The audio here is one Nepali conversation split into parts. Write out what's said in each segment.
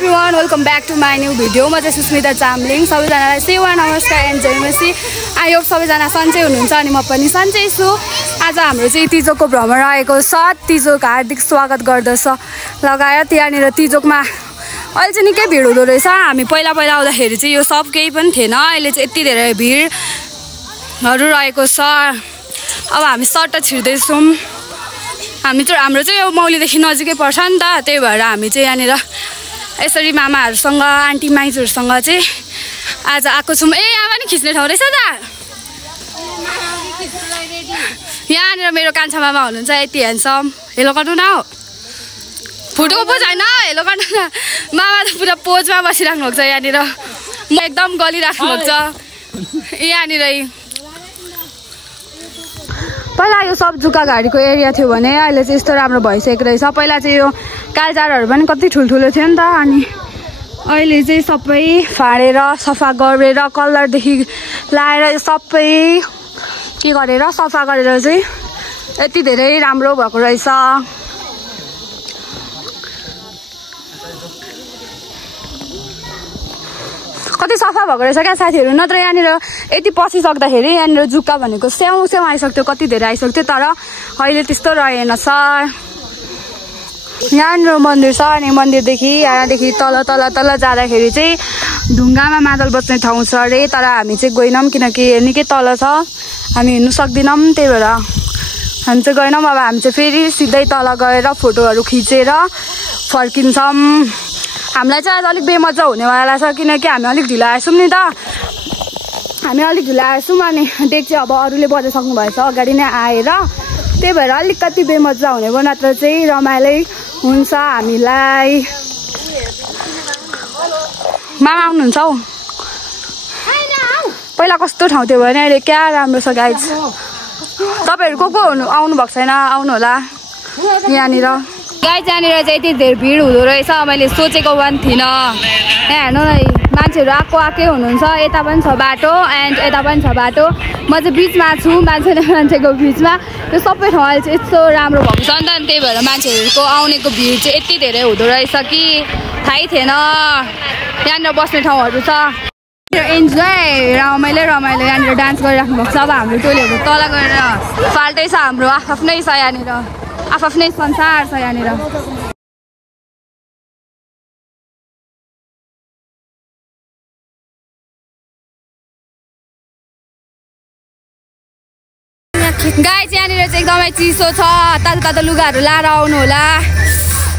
everyone, welcome back to my new video. म चाहिँ सुस्मिता चामलिङ। सबैजनालाई सेवा नमस्कार एन्ड जय मसी। आई होप सबैजना सन्चै हुनुहुन्छ अनि म पनि सन्चै छु। आज हाम्रो चाहिँ तिजोकको भ्रमण आएको छ। तिजोक हार्दिक स्वागत गर्दछ। लगायत यहाँनिर तिजोकमा अहिले चाहिँ निकै भिड हुँदो रहेछ। हामी पहिला आउँदाखेरि चाहिँ यो सब केही पनि थिएन। अहिले चाहिँ यति धेरै भिडहरू रहेको छ। अब हामी सट्ट छिर्दैछौँ। हाम्रो चाहिँ यो मौलीदेखि नजिकै पर्छ नि त, त्यही भएर हामी चाहिँ यहाँनिर यसरी मामाहरूसँग आन्टी माइजहरूसँग चाहिँ आज आएको छौँ। ए आमा नि खिच्ने ठाउँ रहेछ त। यहाँनिर मेरो कान्छा मामा हुनुहुन्छ, यति ह्यान्डसम। हेलो गर्नु न, फोटोको पोज होइन, हेलो गर्नु न। मामा त पुरा पोजमा बसिराख्नु भएको छ यहाँनिर, म एकदम गलिराख्नु भएको छ यहाँनिर। पहिला यो सब जुका घारीको एरिया थियो भने अहिले चाहिँ यस्तो राम्रो भइसकेको रहेछ। पहिला चाहिँ यो कालजारहरू पनि कति ठुल्ठुलो थियो नि त, अनि अहिले चाहिँ सबै फाडेर सफा गरेर कलरदेखि लाएर यो सबै के गरेर सफा गरेर चाहिँ यति धेरै राम्रो भएको रहेछ। कति सफा भएको रहेछ क्या साथीहरू। नत्र यहाँनिर यति पसिसक्दाखेरि यहाँनिर जुका भनेको स्याउ आइसक्थ्यो, कति धेरै आइसक्थ्यो, तर अहिले त्यस्तो रहेन छ। यहाँनिर मन्दिर छ अनि मन्दिरदेखि यहाँदेखि तल जाँदाखेरि चाहिँ ढुङ्गामा मादल बस्ने ठाउँ छ अरे, तर हामी चाहिँ गएनौँ किनकि निकै तल छ, हामी हिँड्नु सक्दैनौँ, त्यही भएर हामी चाहिँ गएनौँ। अब हामी चाहिँ फेरि सिधै तल गएर फोटोहरू खिचेर फर्किन्छौँ। हामीलाई चाहिँ आज अलिक बेमजा हुनेवाला छ किनकि हामी अलिक ढिलो आएछौँ नि त। हामी अलिक ढिलो आएछौँ अनि डेक चाहिँ अब अरूले बजाइसक्नु भएछ अगाडि नै आएर, त्यही भएर अलिकति बेमजा हुने भयो, नत्र चाहिँ रमाइलै हुन्छ हामीलाई। मामा आउनुहुन्छ हौ। पहिला कस्तो ठाउँ थियो भने अहिले क्या राम्रो छ गाइज। तपाईँहरू को आउनु भएको छैन, आउनु होला यहाँनिर। गाइज यहाँनिर चाहिँ यति धेरै भिड हुँदो रहेछ, मैले सोचेको पनि थिइनँ। यहाँ हेर्नु न, मान्छेहरू आएकै हुनुहुन्छ। यता पनि छ बाटो एन्ड यता पनि छ बाटो, म चाहिँ बिचमा छु, मान्छेको बिचमा। यो सबै ठाउँ अहिले चाहिँ यस्तो राम्रो भएको छ नि त, त्यही भएर मान्छेहरूको आउनेको भिड चाहिँ यति धेरै हुँदो रहेछ कि थाहै थिएन। यहाँनिर बस्ने ठाउँहरू छ, इन्जोय रमाइलो यहाँनिर डान्स गरिराख्नु भएको छ। अब हाम्रो टोलीहरू तल गएर फाल्टै छ, हाम्रो आफ्नै छ यहाँनिर, आफ्नै संसार छ यहाँनिर। गाइज यहाँनिर चाहिँ एकदमै चिसो छ, तातो लुगाहरू लाएर आउनु होला।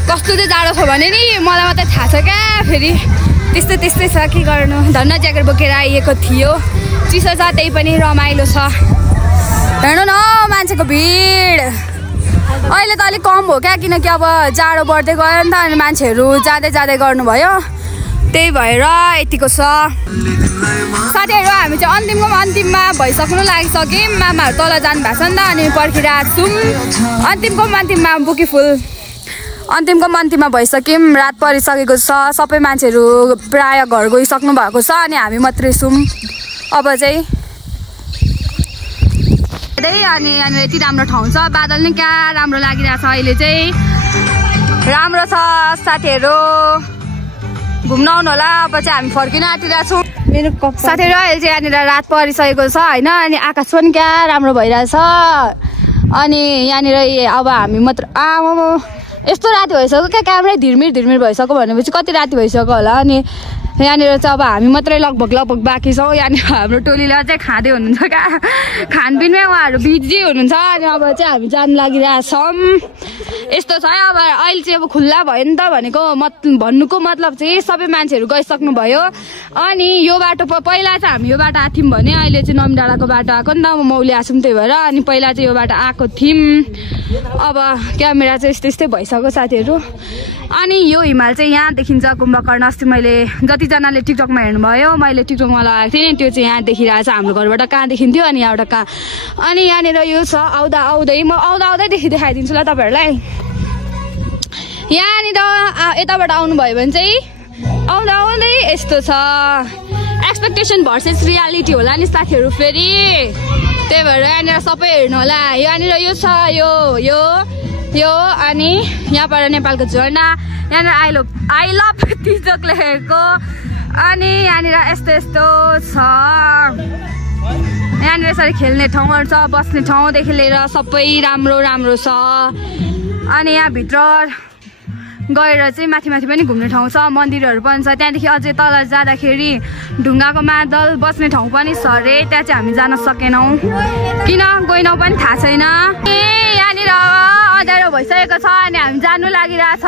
कस्तो चाहिँ जाडो छ भने नि मलाई मात्रै थाहा छ क्या, फेरि त्यस्तै छ, के गर्नु। धन्न ज्याकेट बोकेर आइएको थियो, चिसो छ त्यही पनि रमाइलो छ। हेर्नु न मान्छेको भिड अहिले त अलिक कम हो क्या, किनकि अब जाडो बढ्दै गयो नि त, अनि मान्छेहरू जाँदै गर्नुभयो, त्यही भएर यतिको छ। साथीहरू हामी चाहिँ अन्तिममा भइसक्नु लागिसक्यौँ। मामाहरू तल जानु भएको छ नि त, अनि पर्खिरहेको छौँ। अन्तिममा बुकी फुल अन्तिममा भइसक्यौँ। रात परिसकेको छ, सबै मान्छेहरू प्राय घर गइसक्नु भएको छ, अनि हामी मात्रै छौँ अब चाहिँ। अनि यहाँनिर यति राम्रो ठाउँ छ, बादल नै क्या राम्रो लागिरहेछ अहिले चाहिँ, राम्रो छ। साथीहरू घुम्न आउनु होला। अब चाहिँ हामी फर्किन आँटिरहेको छौँ। साथीहरू अहिले चाहिँ यहाँनिर रात परिसकेको छ होइन, अनि आकाश पनि क्या राम्रो भइरहेछ। अनि यहाँनिर अब हामी मात्र यस्तो राति भइसक्यो क्या, क्यामेरै धिरमिर भइसक्यो भनेपछि कति राति भइसक्यो होला। अनि यहाँनिर चाहिँ अब हामी मात्रै लगभग बाँकी छौँ। यहाँनिर हाम्रो टोलीलाई चाहिँ खाँदै हुनुहुन्छ क्या, खानपिनमै उहाँहरू बिजी हुनुहुन्छ। अनि अब चाहिँ हामी जानु लागिरहेछौँ। यस्तो छ अब अहिले चाहिँ अब खुल्ला भयो नि त, भन्नुको मतलब चाहिँ सबै मान्छेहरू गइसक्नु भयो। अनि यो बाटो पहिला चाहिँ हामी यो बाटो आएको थियौँ भने अहिले चाहिँ नम डाँडाको बाटो आएको नि त, म मौली आएको त्यही भएर। अनि पहिला चाहिँ यो बाटो आएको थियौँ। अब क्यामेरा चाहिँ यस्तै भइसक्यो साथीहरू। अनि यो हिमाल चाहिँ यहाँ देखिन्छ, कुम्भकर्ण। अस्ति मैले जतिजनाले टिकटकमा हेर्नुभयो, मैले टिकटकमा लगाएको थिएँ नि, त्यो चाहिँ यहाँ देखिरहेको छ हाम्रो घरबाट कहाँ देखिन्थ्यो, अनि यहाँबाट कहाँ। अनि यहाँनिर यो छ, आउँदै देखाइदिन्छु ल तपाईँहरूलाई। यहाँनिर यताबाट आउनुभयो भने चाहिँ आउँदै यस्तो छ। एक्सपेक्टेसन भर्सेस रियालिटी होला नि साथीहरू फेरि, त्यही भएर यहाँनिर सबै हेर्नु होला। यहाँनिर यो छ, यो यो अनि यहाँबाट नेपालको झन्डा यहाँनिर आई लभ तिजोक लेखेको अनि यहाँनिर यस्तो छ यहाँनिर यसरी खेल्ने ठाउँहरू छ बस्ने ठाउँदेखि लिएर सबै राम्रो छ अनि यहाँभित्र गएर चाहिँ माथि पनि घुम्ने ठाउँ छ मन्दिरहरू पनि छ त्यहाँदेखि अझै तल जाँदाखेरि ढुङ्गाको मादल बस्ने ठाउँ पनि छ अरे त्यहाँ चाहिँ हामी जान सकेनौँ किन गएनौँ पनि थाहा छैन यहाँनिर अँध्यारो भइसकेको छ अनि हामी जानु लागिरहेछ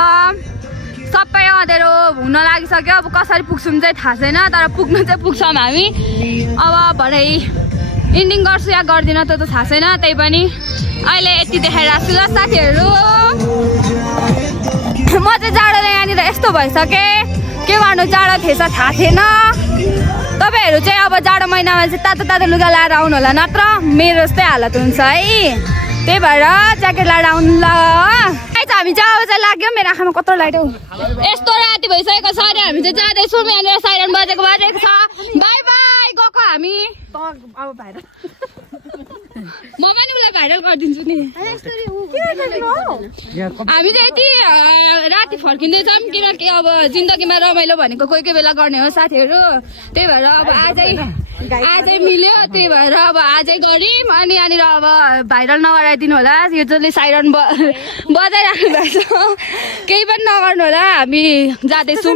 सबै अँध्यारो हुन लागिसक्यो अब कसरी पुग्छौँ चाहिँ थाहा छैन तर पुग्नु चाहिँ पुग्छौँ हामी अब भरे इन्डिङ गर्छु या गर्दिनँ त्यो त थाहा छैन त्यही पनि अहिले यति देखाइरहेको छु ल साथीहरू म चाहिँ जाडोले यहाँनिर यस्तो भइसकेँ के गर्नु जाडो थिएछ थाहा थिएन तपाईँहरू चाहिँ अब जाडो महिनामा चाहिँ तातो लुगा लाएर आउनु होला नत्र मेरो जस्तै हालत हुन्छ है त्यही भएर ज्याकेट लाएर आउनु ल हामी चाहिँ लाग्यो मेरो आँखामा कत्रो लाइट हौ यस्तो राति भइसकेको छ अरे हामी चाहिँ जाँदैछौँ यहाँनिर साइरन बजेको छ बाई बाई गएको हामी म पनि उसलाई भाइरल गरिदिन्छु नि हामी चाहिँ यति राति फर्किँदैछौँ किनकि अब जिन्दगीमा रमाइलो भनेको कोही बेला गर्ने हो साथीहरू त्यही भएर अब आजै मिल्यो त्यही भएर अब आजै गऱ्यौँ अनि यहाँनिर अब भाइरल नगराइदिनु होला यो जसले साइरन बजाइराख्नु भएको छ केही पनि नगर्नु होला हामी जाँदैछौँ